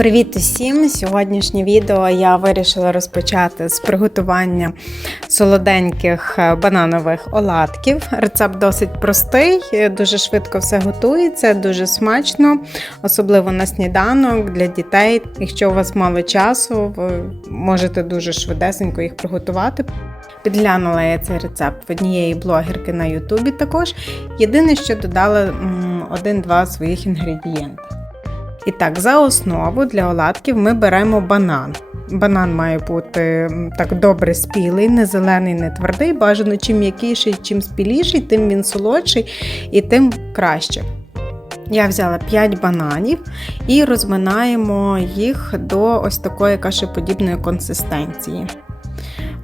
Привіт усім! Сьогоднішнє відео я вирішила розпочати з приготування солоденьких е, бананових оладків. Рецепт досить простий, е, дуже швидко все готується, дуже смачно, особливо на сніданок для дітей. Якщо у вас мало часу, ви можете дуже швидесенько їх приготувати. Підглянула я цей рецепт в однієї блогерки на Ютубі також. Єдине, що додала один-два своїх інгредієнти. І так, за основу для оладків ми беремо банан. Банан має бути так добре спілий, не зелений, не твердий. Бажано чим м'якіший, чим спіліший, тим він солодший і тим краще. Я взяла 5 бананів і розминаємо їх до ось такої кашеподібної консистенції.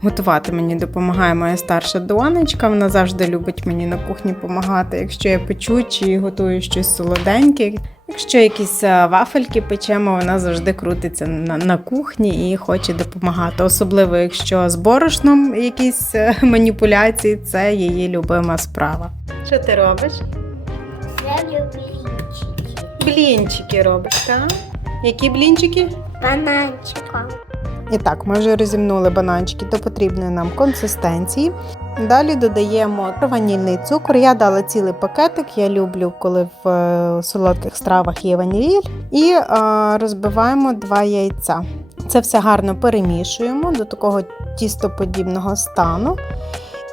Готувати мені допомагає моя старша донечка. Вона завжди любить мені на кухні допомагати, якщо я печу чи готую щось солоденьке. Якщо якісь е, вафельки печемо, вона завжди крутиться на, на кухні і хоче допомагати. Особливо, якщо з борошном якісь е, маніпуляції, це її любима справа. Що ти робиш? Я люблю блінчики. Блінчики робиш, так? Які блінчики? Бананчиком. І так, ми вже розімнули бананчики до потрібної нам консистенції. Далі додаємо ванільний цукор. Я дала цілий пакетик. Я люблю, коли в е, солодких стравах є ваніль. І е, розбиваємо два яйця. Це все гарно перемішуємо до такого тістоподібного стану.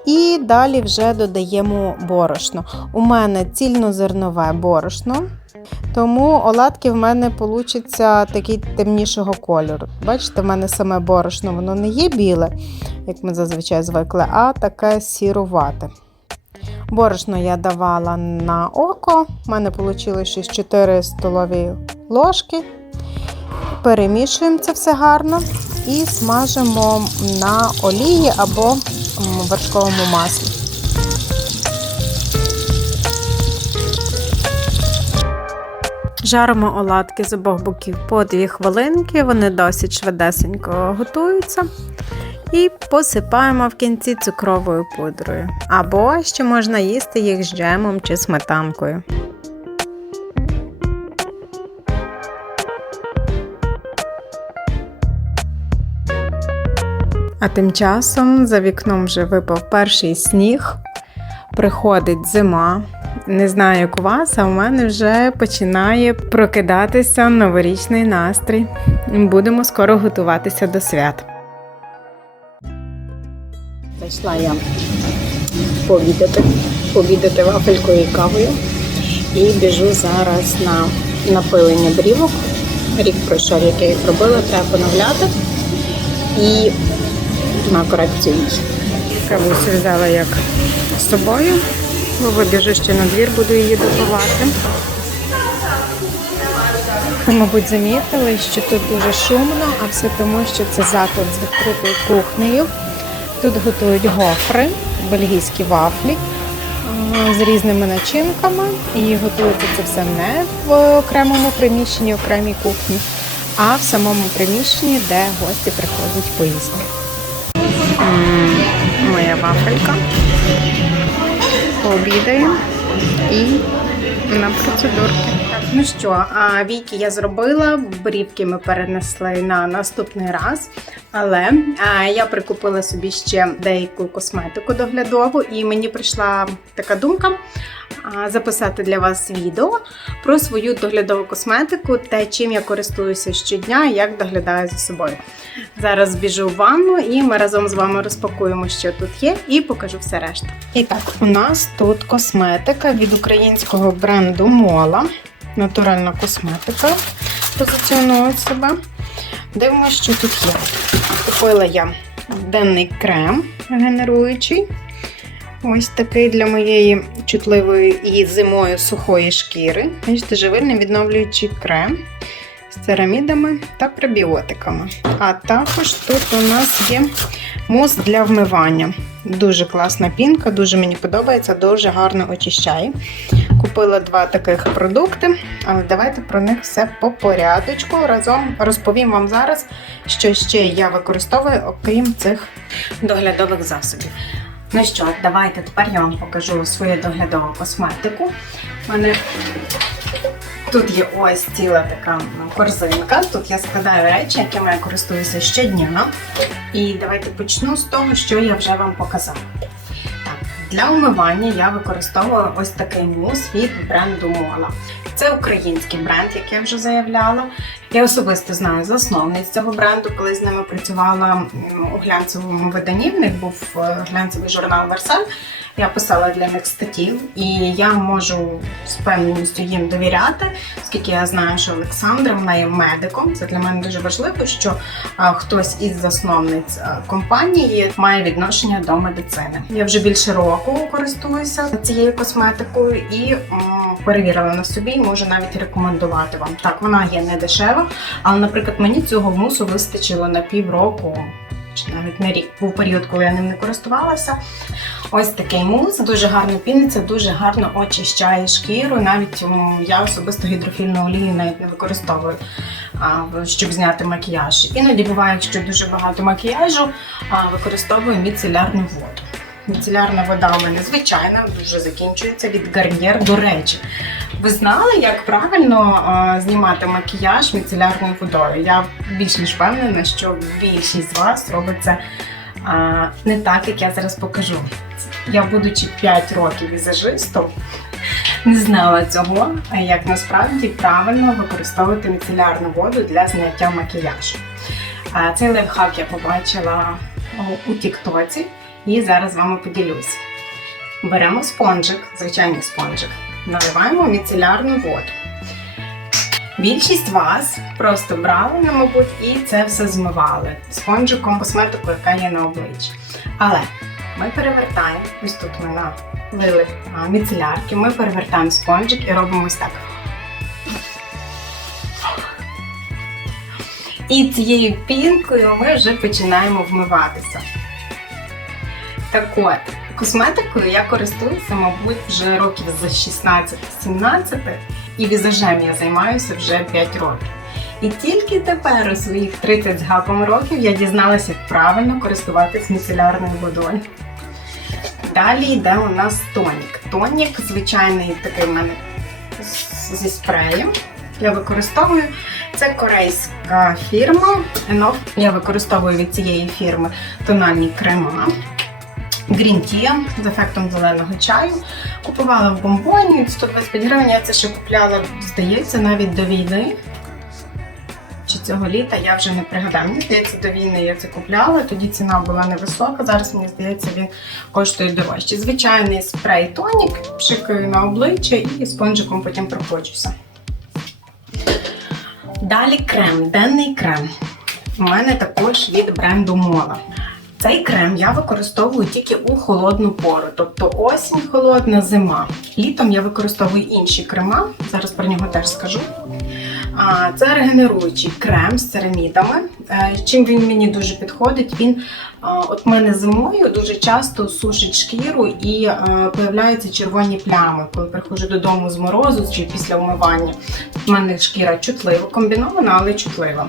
І далі вже додаємо борошно. У мене цільнозернове борошно. Тому оладки в мене получаться такий темнішого кольору. Бачите, в мене саме борошно воно не є біле, як ми зазвичай звикли, а таке сірувате. Борошно я давала на око, в мене вийшло щось 4 столові ложки. Перемішуємо це все гарно і смажимо на олії або м, вершковому маслі. Жаримо оладки з обох боків по 2 хвилинки, вони досить швидесенько готуються. І посипаємо в кінці цукровою пудрою. Або ще можна їсти їх з джемом чи сметанкою. А тим часом за вікном вже випав перший сніг, приходить зима. Не знаю, як у вас, а у мене вже починає прокидатися новорічний настрій. Будемо скоро готуватися до свят. Зайшла я пообідати, пообідати вафелькою і кавою. І біжу зараз на напилення брівок. Рік пройшов, як я їх робила, треба поновляти. І на корекцію. Кавусю взяла як з собою. Вибіжу ще на двір, буду її допивати. Ви, мабуть, замітили, що тут дуже шумно, а все тому, що це заклад з відкритою кухнею. Тут готують гофри, бельгійські вафлі з різними начинками. І готується це все не в окремому приміщенні, окремій кухні, а в самому приміщенні, де гості приходять поїсти. Моя вафелька пообідаю і на процедурки. Ну що, віки я зробила, брівки ми перенесли на наступний раз. Але я прикупила собі ще деяку косметику доглядову, і мені прийшла така думка записати для вас відео про свою доглядову косметику, те, чим я користуюся щодня як доглядаю за собою. Зараз біжу в ванну і ми разом з вами розпакуємо, що тут є, і покажу все решта. І так, у нас тут косметика від українського бренду Мола. Натуральна косметика Позиціоную себе. Дивимося, що тут є. Купила я денний крем генеруючий. Ось такий для моєї чутливої і зимою сухої шкіри. Бачите, живильний відновлюючий крем з церамідами та пробіотиками. А також тут у нас є мус для вмивання. Дуже класна пінка, дуже мені подобається, дуже гарно очищає. Купила два таких продукти, але давайте про них все по порядочку. Разом розповім вам зараз, що ще я використовую, окрім цих доглядових засобів. Ну що, давайте тепер я вам покажу свою доглядову косметику. У мене Тут є ось ціла така ну, корзинка. Тут я складаю речі, якими я користуюся щодня. І давайте почну з того, що я вже вам показала. Так, для умивання я використовую ось такий мус від бренду Мола. Це український бренд, як я вже заявляла. Я особисто знаю засновниць цього бренду, коли з ними працювала у глянцевому виданні. В них був е, глянцевий журнал Версаль. Я писала для них статті, і я можу з певністю їм довіряти, оскільки я знаю, що Олександра вона є медиком. Це для мене дуже важливо, що хтось із засновниць компанії має відношення до медицини. Я вже більше року користуюся цією косметикою і перевірила на собі, можу навіть рекомендувати вам. Так, вона є не дешева, але, наприклад, мені цього мусу вистачило на півроку. Чи навіть на рік був період, коли я ним не користувалася. Ось такий мус, дуже гарно піниться, дуже гарно очищає шкіру. Навіть я особисто гідрофільну олію навіть не використовую, щоб зняти макіяж. Іноді буває, якщо дуже багато макіяжу, використовую міцелярну воду. Міцелярна вода у мене звичайна, дуже закінчується від гарнір. До речі, ви знали, як правильно а, знімати макіяж міцелярною водою? Я більш ніж впевнена, що більшість з вас робить це а, не так, як я зараз покажу. Я, будучи 5 років візажистом, не знала цього, як насправді правильно використовувати міцелярну воду для зняття макіяжу. Цей лайфхак я побачила у Тіктоці і зараз з вами поділюся. Беремо спонжик, звичайний спонжик, наливаємо міцелярну воду. Більшість вас просто брали, ну, мабуть, і це все змивали спонжиком косметику, яка є на обличчі. Але ми перевертаємо, ось тут ми налили міцелярки, ми перевертаємо спонжик і робимо ось так. І цією пінкою ми вже починаємо вмиватися. Так от, косметикою я користуюся, мабуть, вже років за 16-17, і візажем я займаюся вже 5 років. І тільки тепер у своїх 30 з гаком років я дізналася, як правильно користуватись міцелярною водою. Далі йде у нас тонік. Тонік звичайний такий в мене зі спреєм. Я використовую. Це корейська фірма. Я використовую від цієї фірми тональні крема. Tea з ефектом зеленого чаю. Купувала в бомбоні 125 гривень. Я це ще купляла, здається, навіть до війни. Чи цього літа я вже не пригадаю. Мені здається, до війни я це купляла. Тоді ціна була невисока. Зараз мені здається, він коштує дорожче. Звичайний спрей тонік, пшикаю на обличчя і спонжиком потім проходжуся. Далі крем, денний крем. У мене також від бренду Мола. Цей крем я використовую тільки у холодну пору, тобто осінь, холодна зима. Літом я використовую інші крема, зараз про нього теж скажу. Це регенеруючий крем з церамідами. Е, Чим він мені дуже підходить, він от мене зимою дуже часто сушить шкіру і е, появляються червоні плями, коли приходжу додому з морозу чи після умивання. У мене шкіра чутлива, комбінована, але чутлива.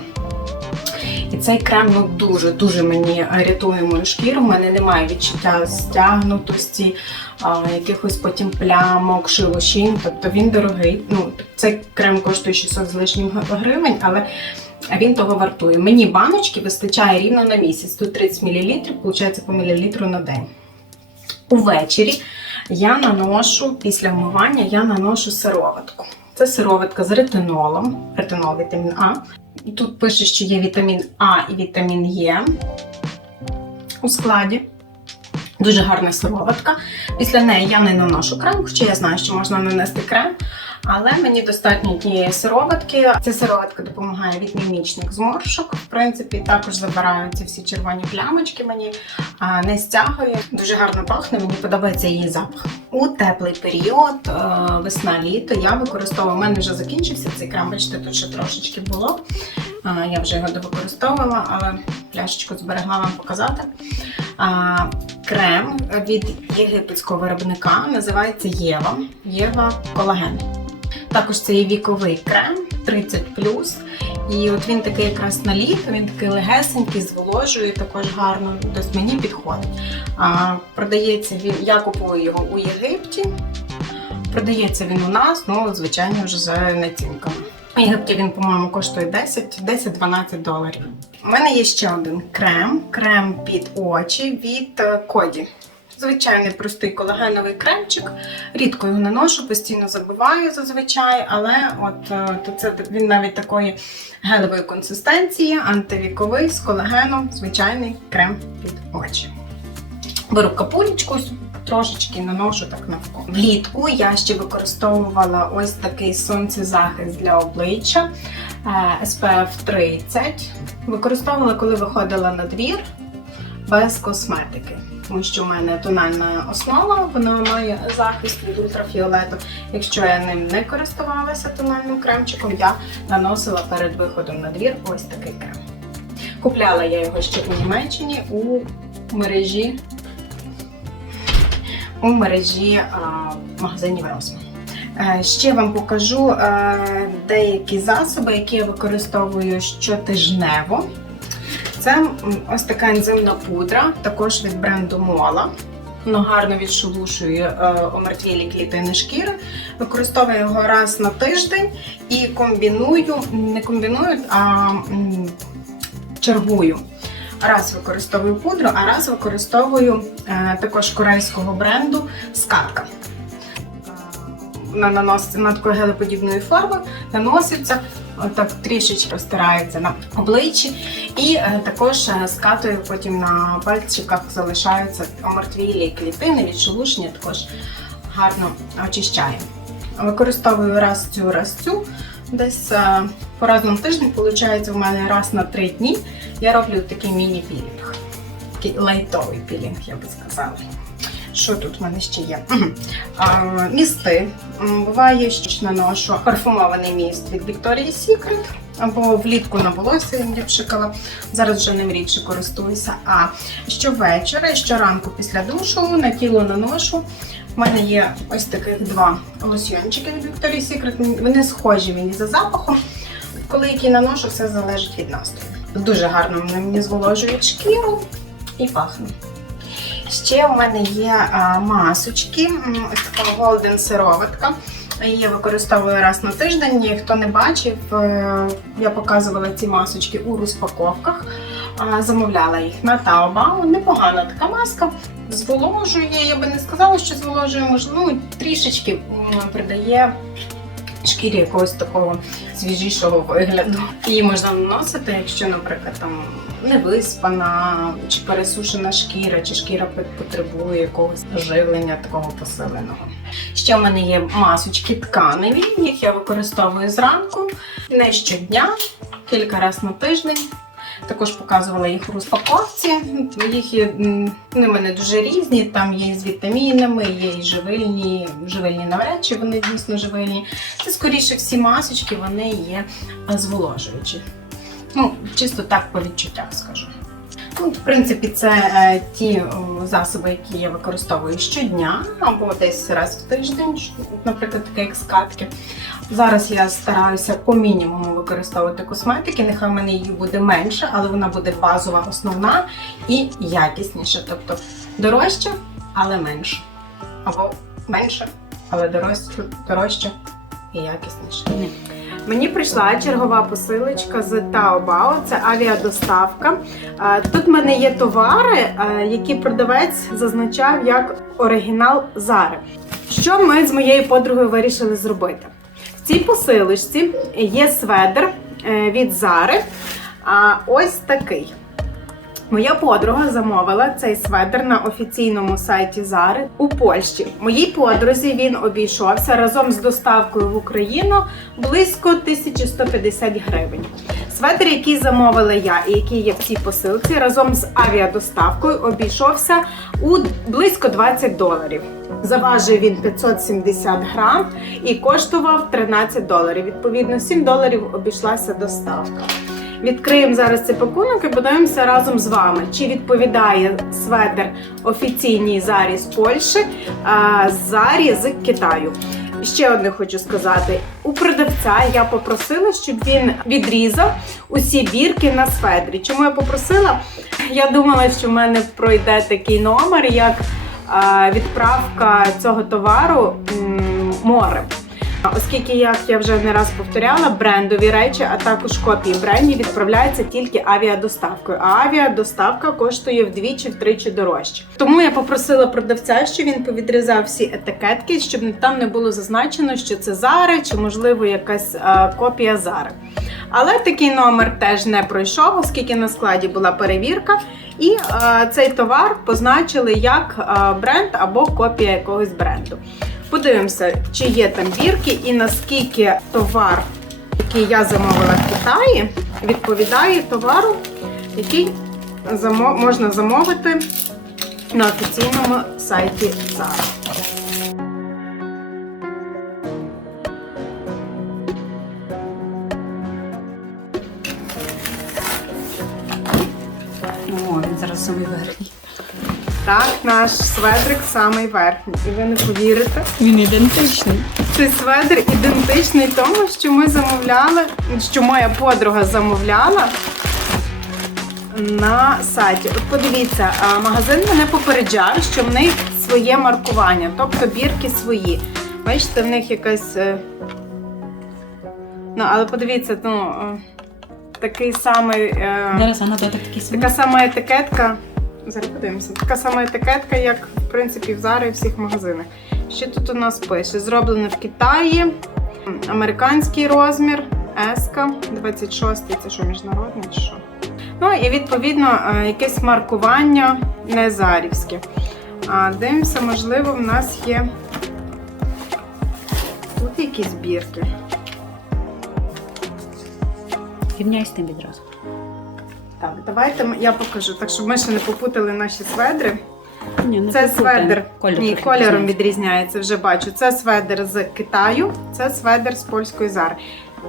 Цей крем ну дуже дуже мені рятує мою шкіру. У мене немає відчуття стягнутості, а, якихось потім плямок, шелушінь. Тобто він дорогий. Ну цей крем коштує 600 з лишнім гривень, але він того вартує. Мені баночки вистачає рівно на місяць. Тут 30 мл, виходить по мілілітру на день. Увечері я наношу після вмивання я наношу сироватку. Це сироватка з ретинолом, ретинол вітамін А. Тут пише, що є вітамін А і вітамін Е у складі. Дуже гарна сироватка. Після неї я не наношу крем, хоча я знаю, що можна нанести крем. Але мені достатньо тієї сироватки. Ця сироватка допомагає від мімічних зморшок. В принципі, також забираю ці всі червоні плямочки мені, не стягує. Дуже гарно пахне, мені подобається її запах. У теплий період, е, весна-літо, я використовую. У мене вже закінчився цей крем, бачите, тут ще трошечки було. А, Я вже його довикористовувала, але пляшечку зберегла вам показати. Крем від єгипетського виробника називається Єва. Єва колаген. Також це є віковий крем 30 І от він такий якраз на літо, він такий легесенький, зволожує також гарно. Тобто мені підходить. А, продається він, я купую його у Єгипті. Продається він у нас, ну, звичайно, вже за націнками. В Єгипті він, по-моєму, коштує 10 10-12 доларів. У мене є ще один крем. Крем під очі від е, Коді. Звичайний простий колагеновий кремчик. Рідко його наношу, постійно забиваю зазвичай, але от е, то це він навіть такої гелевої консистенції, антивіковий з колагеном, звичайний крем під очі. Беру капулечку, трошечки наношу так навколо. Влітку я ще використовувала ось такий сонцезахист для обличчя е, SPF 30. Використовувала, коли виходила на двір без косметики. Тому що в мене тональна основа, вона має захист від ультрафіолету. Якщо я ним не користувалася тональним кремчиком, я наносила перед виходом на двір ось такий крем. Купляла я його ще у Німеччині у мережі у мережі а, магазинів Росман. Е, Ще вам покажу е, деякі засоби, які я використовую щотижнево. Це ось така ензимна пудра, також від бренду Мола. Воно гарно відшелушує е, омертвілі клітини шкіри. Використовую його раз на тиждень і комбіную, не комбіную, а чергую. Раз використовую пудру, а раз використовую е, також корейського бренду скатка. Вона наноситься на такої гелеподібної форми, наноситься, отак трішечки розтирається на обличчі, і е, також е, скатую потім на пальчиках залишаються омертвілі клітини, відшелушення також гарно очищає. Використовую раз цю, раз цю. Десь е, по раз на тиждень, виходить, у мене раз на три дні я роблю такий міні-пілінг. Такий лайтовий пілінг, я би сказала. Що тут в мене ще є? А, місти. Буває, що наношу парфумований міст від Victoria's Secret. Або влітку на волосся я пшикала. Зараз вже ним рідше користуюся. А щовечора щоранку після душу на тіло наношу. У мене є ось таких два лосьйончики від Victoria's Secret. Вони схожі мені за запахом. Коли які наношу, все залежить від настрою. Дуже гарно вони мені зволожують шкіру і пахне. Ще у мене є масочки, ось така Golden сироватка. Її використовую раз на тиждень. Хто не бачив, е, я показувала ці масочки у розпаковках. Замовляла їх на Taobao. Непогана така маска. Зволожує, я би не сказала, що зволожує, можливо, ну, трішечки придає шкірі якогось такого свіжішого вигляду. Її можна наносити, якщо, наприклад, там не виспана, чи пересушена шкіра, чи шкіра потребує якогось живлення такого посиленого. Ще в мене є масочки тканеві, їх я використовую зранку, не щодня, кілька разів на тиждень. Також показувала їх у розпаковці. Їх є вони в мене дуже різні. Там є з вітамінами, є і живильні, живильні навряд вони дійсно живильні. Це скоріше всі масочки, вони є зволожуючі. Ну, чисто так по відчуттях скажу. Ну, в принципі, це е, ті о, засоби, які я використовую щодня або десь раз в тиждень, наприклад, таке як скатки. Зараз я стараюся по мінімуму використовувати косметики. Нехай в мене її буде менше, але вона буде базова, основна і якісніша. Тобто дорожче, але менше. Або менше, але дорожче, дорожче і якісніше. Мені прийшла чергова посилочка з Taobao, це авіадоставка. Тут в мене є товари, які продавець зазначав як оригінал Зари. Що ми з моєю подругою вирішили зробити? В цій посилочці є сведер е, від Зари. А ось такий. Моя подруга замовила цей сведер на офіційному сайті Зари у Польщі. Моїй подрузі він обійшовся разом з доставкою в Україну близько 1150 гривень. Сведер, який замовила я і який є в цій посилці, разом з авіадоставкою обійшовся у близько 20 доларів. Заважив він 570 грам і коштував 13 доларів. Відповідно, 7 доларів обійшлася доставка. Відкриємо зараз цей пакунок і подивимося разом з вами, чи відповідає сведер офіційній зарі з Польщі, а зарі з Китаю. Ще одне хочу сказати: у продавця я попросила, щоб він відрізав усі бірки на сведрі. Чому я попросила? Я думала, що в мене пройде такий номер, як відправка цього товару м, море. А Оскільки, як я вже не раз повторяла, брендові речі, а також копії брендів відправляються тільки авіадоставкою. А авіадоставка коштує вдвічі-втричі дорожче. Тому я попросила продавця, щоб він повідрізав всі етикетки, щоб там не було зазначено, що це Зари чи можливо якась е, копія Зари. Але такий номер теж не пройшов, оскільки на складі була перевірка, і е, цей товар позначили як е, бренд або копія якогось бренду. Подивимося, чи є там бірки і наскільки товар, який я замовила в Китаї, відповідає товару, який можна замовити на офіційному сайті Zara. О, він зараз самий верхній. Так, наш сведрик самий верхній. І ви не повірите, Він ідентичний. цей сведр ідентичний тому, що ми замовляли, що моя подруга замовляла на сайті. От подивіться, магазин мене попереджав, що в них своє маркування, тобто бірки свої. Бачите, в них якась. е, Ну, але подивіться, ну, е, такий самий. е, Зараз вона. Така сама етикетка. Зараз подивимося. Така сама етикетка, як в принципі в Zara і всіх магазинах. Що тут у нас пише? Зроблено в Китаї. Американський розмір, еска, 26 це що, міжнародний чи що? Ну і відповідно е, якесь маркування не зарівське. Дивимося, можливо, в нас є тут якісь бірки. Рівняй з тим відразу. Так, давайте я покажу, так щоб ми ще не попутали наші сведри. Ні, не Це попутай. сведер. Колір Ні, трохи кольором відрізняється, вже бачу. Це сведер з Китаю, це сведер з польської зари.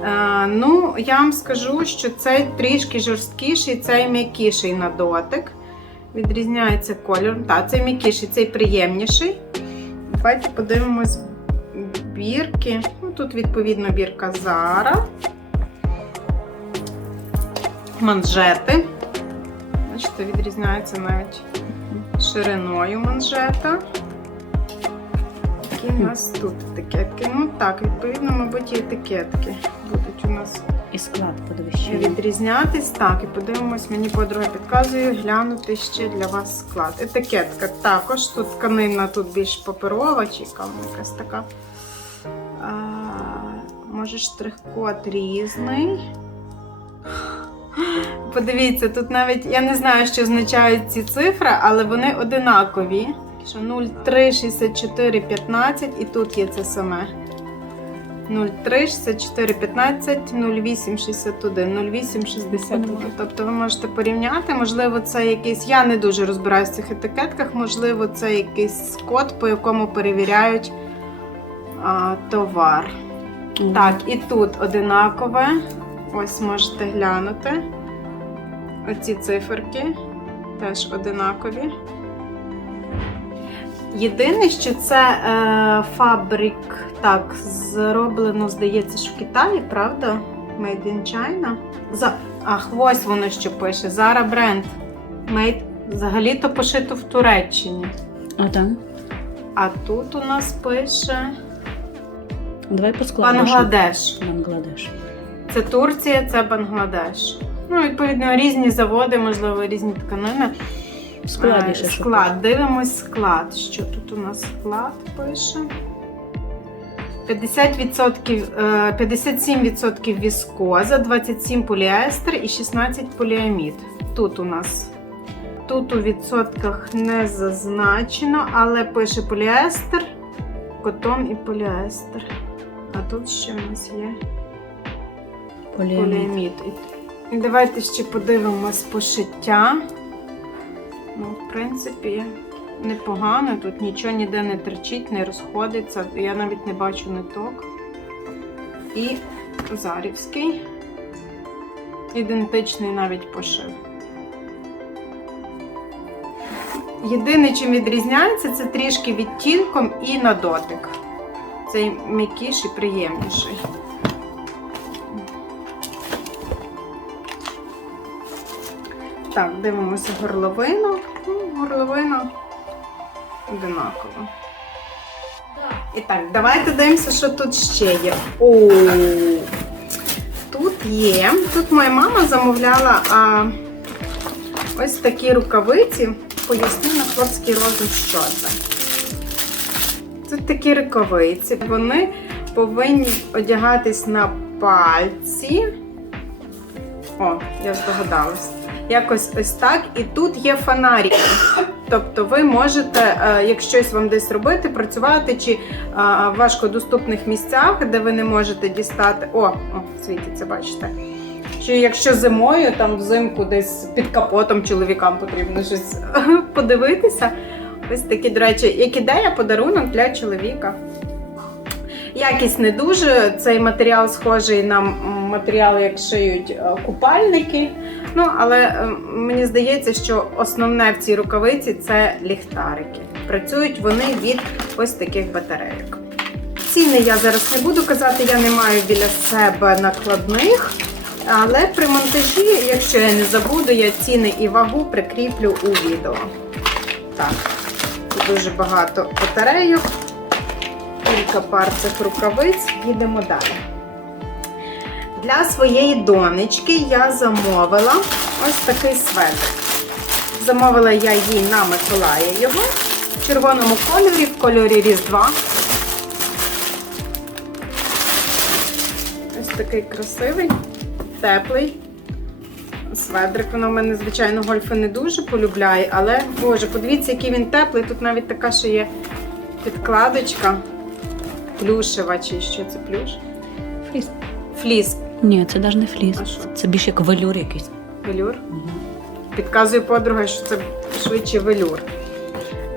Е, ну, я вам скажу, що цей трішки жорсткіший, цей м'якіший на дотик. Відрізняється кольором. Так, цей м'якіший, цей приємніший. Давайте подивимось бірки. Ну, тут, відповідно, бірка Зара. Манжети. Бачите, відрізняється навіть шириною манжета. Які у нас тут етикетки? Ну так, відповідно, мабуть, і етикетки будуть у нас І склад, подивись, відрізнятись. Так, і подивимось, мені подруга підказує глянути ще для вас склад. Етикетка також. Тут тканина тут більш паперова, чи якась така. А, може, штрих-код різний. Подивіться, тут навіть я не знаю, що означають ці цифри, але вони одинакові. Що 03, 64, 15 і тут є це саме. 03, 64, 15, 08, 61, 08, 61. Тобто ви можете порівняти, можливо, це якийсь. Я не дуже розбираюся в цих етикетках, можливо, це якийсь код, по якому перевіряють а, товар. Мгм. Так, і тут одинакове. Ось можете глянути. Оці циферки теж одинакові. Єдине, що це е, фабрик, так, зроблено, здається, що в Китаї, правда? Made in China. За... Ах, ось воно що пише. Zara бренд. Made взагалі-то пошито в Туреччині. А так? А тут у нас пише Давай по складу. Бангладеш. Бангладеш. Це Турція, це Бангладеш. Ну, відповідно, різні заводи, можливо, різні тканини. Е, що. Склад. Дивимось склад. Що тут у нас склад пише? 50%, е, 57% віскоза, 27 поліестер і 16 поліамід. Тут у нас. Тут у відсотках не зазначено, але пише поліестер, котон і поліестер. А тут ще в нас є Поліамід. поліамід. Давайте ще подивимось пошиття. Ну, в принципі, непогано. Тут нічого ніде не терчить, не розходиться. Я навіть не бачу ниток. І зарівський. Ідентичний навіть пошив. Єдине, чим відрізняється, це трішки відтінком і на дотик. Цей м'якіший, приємніший. Так, дивимося горловину. Ну, горловина одинакова. І так, давайте дивимося, що тут ще є. О, тут є. Тут моя мама замовляла а, ось такі рукавиці. Поясню на хлопський розум, що це. Тут такі рукавиці. Вони повинні одягатись на пальці. О, я здогадалась. Якось ось так. І тут є фонарики. Тобто ви можете, е, як щось вам десь робити, працювати чи е, в важкодоступних місцях, де ви не можете дістати. О, о світиться, бачите. Чи якщо зимою, там взимку десь під капотом чоловікам потрібно щось подивитися. Ось такі, до речі, як ідея, подарунок для чоловіка. Якість не дуже. Цей матеріал схожий на матеріал, як шиють е, купальники. Ну, але е, мені здається, що основне в цій рукавиці це ліхтарики. Працюють вони від ось таких батарейок. Ціни я зараз не буду казати, я не маю біля себе накладних. Але при монтажі, якщо я не забуду, я ціни і вагу прикріплю у відео. Так, тут дуже багато батарейок, кілька пар цих рукавиць. Їдемо далі. Для своєї донечки я замовила ось такий светр. Замовила я їй на Миколая його в червоному кольорі, в кольорі Різдва. Ось такий красивий, теплий. Сведрик, вона в мене, звичайно, гольфи не дуже полюбляє, але, боже, подивіться, який він теплий. Тут навіть така ще є підкладочка. Плюшева, чи що це плюш? Фліс. Фліс. Ні, це навіть не фліс. Це більше як велюр якийсь. Велюр. Підказує подруга, що це швидше велюр.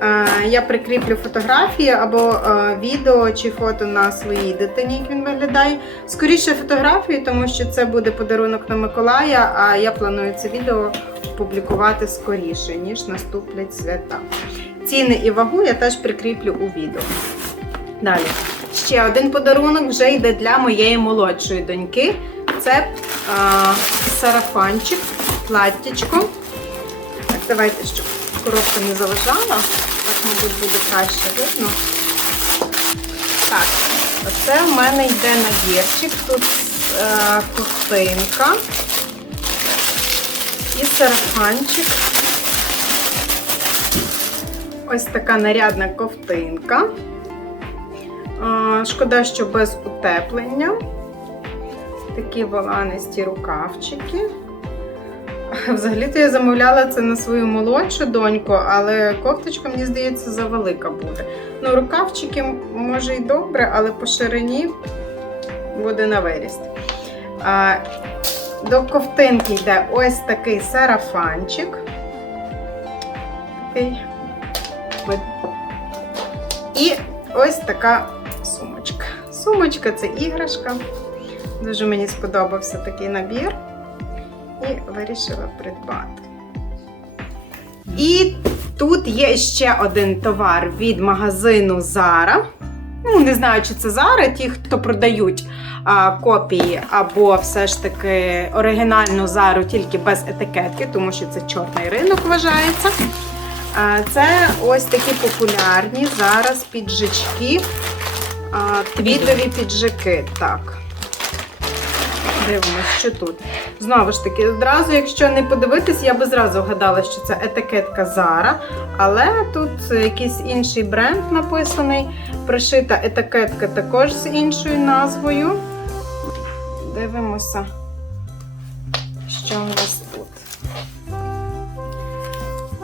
Е, я прикріплю фотографії або е, відео чи фото на своїй дитині, як він виглядає. Скоріше фотографії, тому що це буде подарунок на Миколая, а я планую це відео публікувати скоріше, ніж наступлять свята. Ціни і вагу я теж прикріплю у відео. Далі. Ще один подарунок вже йде для моєї молодшої доньки. Це а, сарафанчик, платтячко. Так, давайте, щоб коробка не заважала. Так, мабуть, буде краще видно. Так, оце в мене йде набірчик. Тут е, ковтинка і сарафанчик. Ось така нарядна ковтинка. Шкода, що без утеплення. Такі воланисті рукавчики. Взагалі-то я замовляла це на свою молодшу доньку, але кофточка, мені здається, завелика буде. Ну, рукавчики, може, і добре, але по ширині буде на виріст. А, до ковтинки йде ось такий сарафанчик. Такий. І ось така сумочка. Сумочка це іграшка. Дуже мені сподобався такий набір. І вирішила придбати. І тут є ще один товар від магазину Zara. Ну, не знаю, чи це Zara, ті, хто продають а, копії, або все ж таки оригінальну Зару тільки без етикетки, тому що це чорний ринок вважається. А, Це ось такі популярні зараз піджачки, а, твідові піджаки. Так. Дивимось, що тут. Знову ж таки, одразу, якщо не подивитись, я би зразу вгадала, що це етикетка Zara, але тут якийсь інший бренд написаний. Пришита етикетка також з іншою назвою. Дивимося, що у нас тут.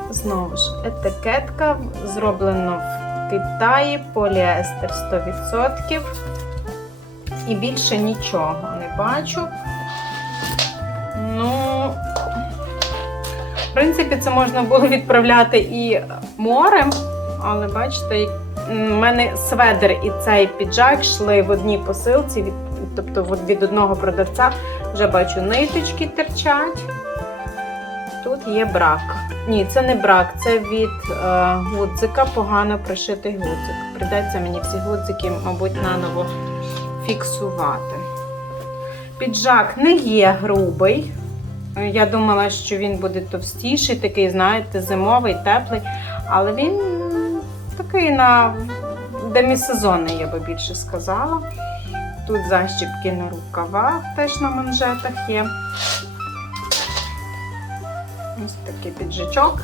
Знову ж, етикетка зроблено в Китаї, поліестер 100%. І більше нічого не бачу. Ну, в принципі, це можна було відправляти і морем, але бачите, у мене сведер і цей піджак йшли в одній посилці, від, тобто від одного продавця вже бачу ниточки терчать. Тут є брак. Ні, це не брак, це від е, гудзика погано пришитий гудзик. Придеться мені всі гудзики, мабуть, наново фіксувати. Піджак не є грубий. Я думала, що він буде товстіший, такий, знаєте, зимовий, теплий. Але він такий на демісезонний, я би більше сказала. Тут защіпки на рукавах, теж на манжетах є. Такий піджачок.